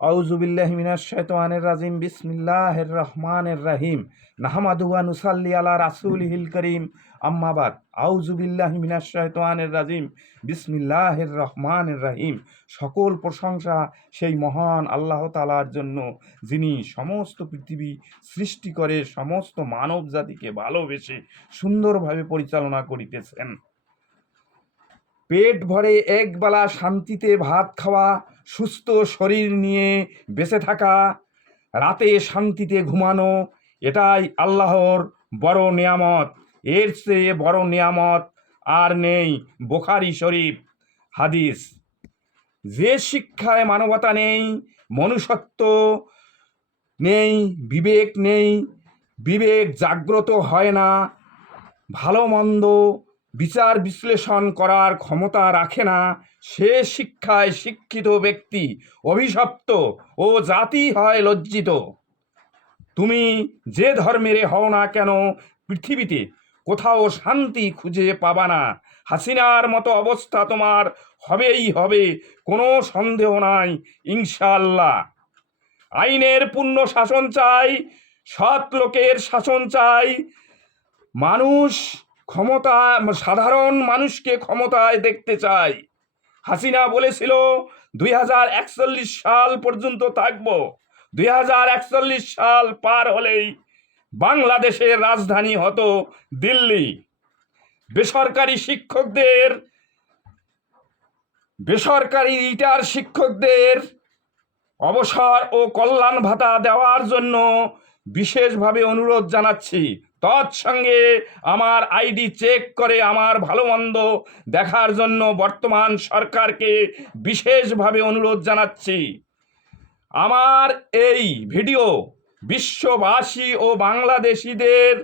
আউযু বিল্লাহি মিনাশ শাইতানির রাজিম বিসমিল্লাহির রহমানির রহিম নাহমাদুহু ওয়া নুসাল্লি আলা রাসূলিহিল কারীম আম্মা বাদ আউযু বিল্লাহি মিনাশ শাইতানির রাজিম বিসমিল্লাহির রহমানির রহিম। সকল প্রশংসা সেই মহান আল্লাহ তাআলার জন্য, যিনি সমস্ত পৃথিবী সৃষ্টি করে সমস্ত মানব জাতিকে ভালোবেসে সুন্দরভাবে পরিচালনা করিতেছেন। পেট ভরে একবেলা শান্তিতে ভাত খাওয়া, সুস্থ শরীর নিয়ে বেঁচে থাকা, রাতে শান্তিতে ঘুমানো, এটাই আল্লাহর বড় নেয়ামত। এর চেয়ে বড় নেয়ামত আর নেই। বুখারী শরীফ হাদিস। যে শিক্ষায় মানবতা নেই, মনুষ্যত্ব নেই, বিবেক জাগ্রত হয় না, ভালো মন্দ বিচার বিশ্লেষণ করার ক্ষমতা রাখে না, সে শিক্ষায় শিক্ষিত ব্যক্তি অভিশপ্ত ও জাতি হয় লজ্জিত। তুমি যে ধর্মের হও না কেন, পৃথিবীতে কোথাও শান্তি খুঁজে পাবা না। হাসিনার মতো অবস্থা তোমার হবেই হবে, কোনো সন্দেহ নাই ইনশাআল্লাহ। আইনের পূর্ণ শাসন চাই, সৎ লোকের শাসন চাই। সাধারণ মানুষকে ক্ষমতায় দেখতে চাই। হাসিনা বলেছিল 2041 সাল পর্যন্ত থাকবো। 2041 সাল পার হলেই বাংলাদেশের রাজধানী হতো দিল্লি। বেসরকারি রিটার শিক্ষকদের অবসর ও কল্যাণ ভাতা দেওয়ার জন্য বিশেষভাবে অনুরোধ জানাচ্ছি। তৎসঙ্গে আমার আইডি চেক করে আমার ভালো মন্দ দেখার জন্য বর্তমান সরকারকে বিশেষভাবে অনুরোধ জানাচ্ছি। আমার এই ভিডিও বিশ্ববাসী ও বাংলাদেশিদের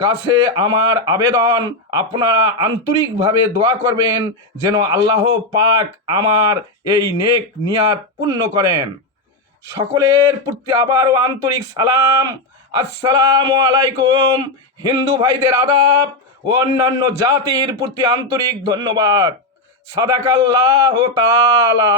কাছে আমার আবেদন, আপনারা আন্তরিকভাবে দোয়া করবেন যেন আল্লাহ পাক আমার এই নেক নিয়াত পূর্ণ করেন। সকলের প্রতি আবারও আন্তরিক সালাম, আসসালামু আলাইকুম। হিন্দু ভাইদের আদাব ও অন্যান্য জাতির প্রতি আন্তরিক ধন্যবাদ। সাদাকাল্লাহু তাআলা।